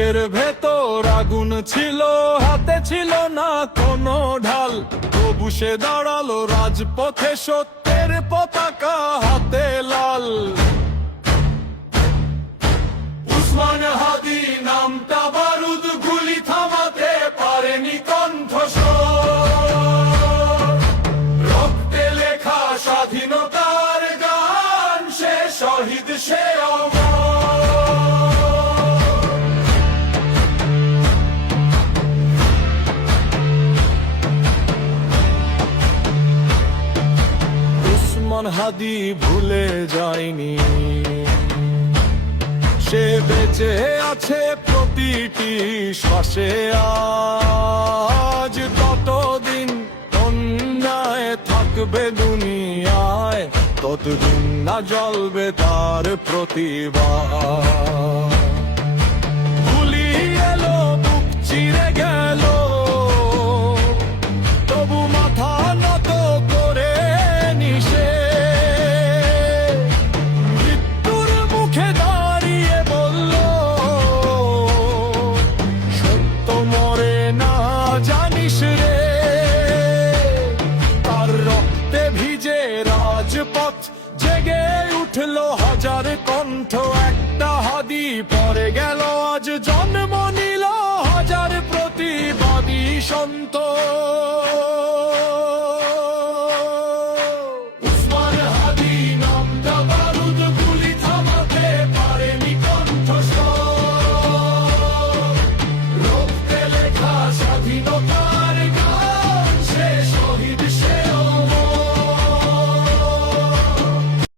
বুকের ভেতর আগুন ছিল, হাতে ছিল না কোনো ঢাল, তবু সে দাঁড়ালো রাজপথে, সত্যের পতাকা হাতে লাল। উসমান হাদি নামটা বারুদ, গুলি থামাতে পারেনি কণ্ঠস্বর। রক্তে লেখা স্বাধীনতার গান, সে শহীদ সে অমর। উসমান হাদি ভুলে যায়নি, সে বেঁচে আছে প্রতিটি শ্বাসে। আজ ততদিন অন্যায় থাকবে দুনিয়ায়, ততদিন না জ্বলবে তার প্রতিভা।